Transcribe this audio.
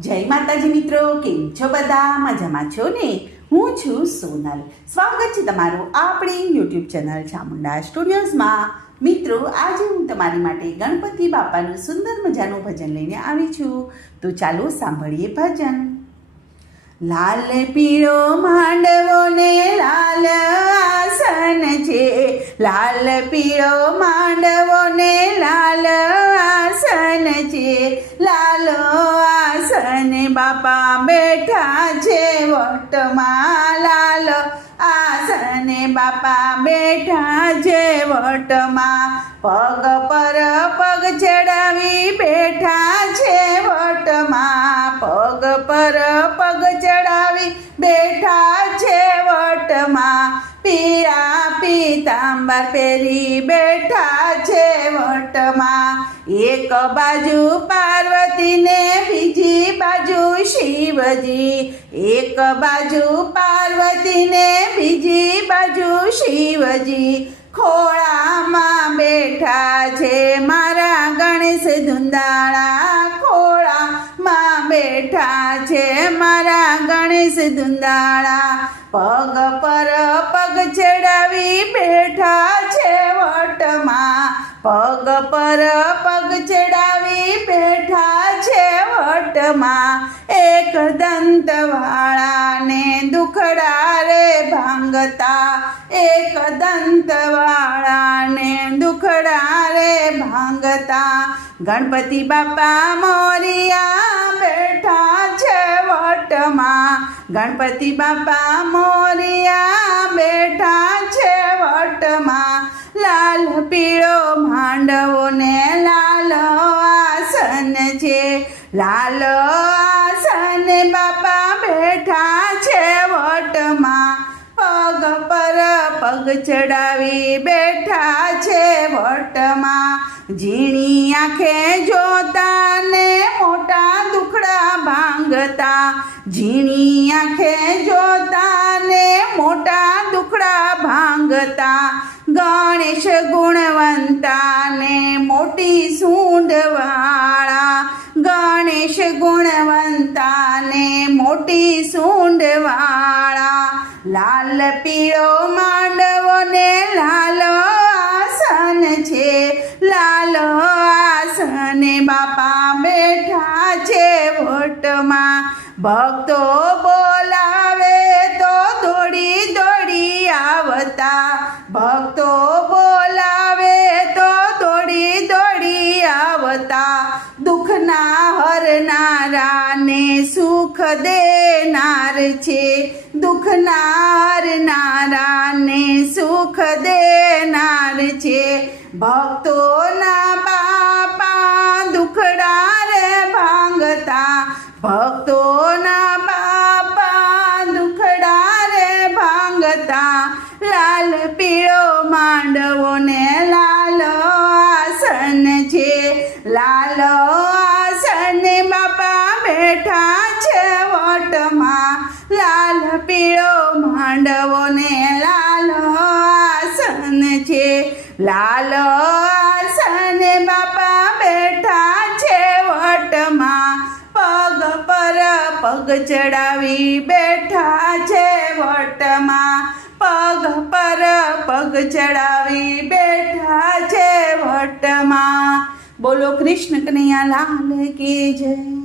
જય માતાજી મિત્રો, કેમ છો બધા? મજામાં છો ને? હું છું સોનલ. સ્વાગત છે તમારું આપણી યુટ્યુબ ચેનલ ચામુંડા સ્ટુડિયોઝમાં. મિત્રો, આજે હું તમારી માટે ગણપતિ બાપાનું સુંદર મજાનું ભજન લઈને આવી છું. તો ચાલો સાંભળીએ ભજન. લાલ પીળો માંડવો ને લાલ આસન છે, લાલ પીળો માંડવો ને લાલ આસન છે, લાલો આસન બાપા બેઠા છે વટમાં, લાલો આસન બાપા બેઠા છે વટમાં, પગ પર પગ ચડાવી બેઠા છે વટમાં, પગ પર પગ ચડાવી બેઠા છે વટમાં, પીળા પીતાંબર પહેરી બેઠા છે વટમાં, એક બાજુ પાર્વતી ને બીજી બાજુ શિવજી, એક બાજુ પાર્વતી ને બીજી બાજુ શિવજી, ખોળામાં બેઠા છે મારા ગણેશ ધુંધાળા, ખોળામાં બેઠા છે મારા ગણેશ ધુંધાળા, પગ પર પગ ચડાવી બેઠા છે વટમાં, પગ પર પગ ચડાવી બેઠા છે વટમાં, એક દંતવાળાને દુખડા રે ભાંગતા, એક દંતવાળાને દુખડા રે ભાંગતા, ગણપતિ બાપા મોરિયા બેઠા છે વટમાં, ગણપતિ બાપા મોરિયા બેઠા છે વટમાં, લાલ પીળો માંડવો ને લાલ આસન છે, લાલ આસન બાપા બેઠા છે વટમાં, પગ પર પગ ચડાવી બેઠા છે વટમાં, ઝીણી આંખે જોતા ને મોટા દુખડા ભાંગતા, ઝીણી આંખે જોતા ને મોટા દુખડા ભાંગતા, ગણેશ ગુણવંતા ને મોટી સૂંઢવાળા, ગણેશ ગુણવંતા ને મોટી સૂંઢવાળા, લાલ પીળો માંડવો ને લાલ આસન છે, લાલ આસન બાપા બેઠા છે વટમાં, ભક્તો બોલાવે તો દોડી દોડી આવતા, ભક્તો બોલાવે તો દોડી દોડી આવતા, દુઃખના હરનારા ને સુખ દેનાર છે, દુઃખના હરનારા ને સુખ દેનાર છે, ભક્તોના બાપા દુખડા રે ભાંગતા, ભક્તોના બાપા દુખડા રે ભાંગતા, લાલ પીળો માંડવો ને લાલ આસન છે, લાલ આસન બાપા બેઠા છે વટમાં, લાલ પીળો માંડવો ને લાલ આસન છે, લાલ આસન બાપા બેઠા છે વટમાં, પગ પર પગ ચડાવી બેઠા છે વટમાં, પગ પર પગ ચડાવી બેઠા છે વટમાં. બોલો કૃષ્ણ કનૈયા લાલ કી જય.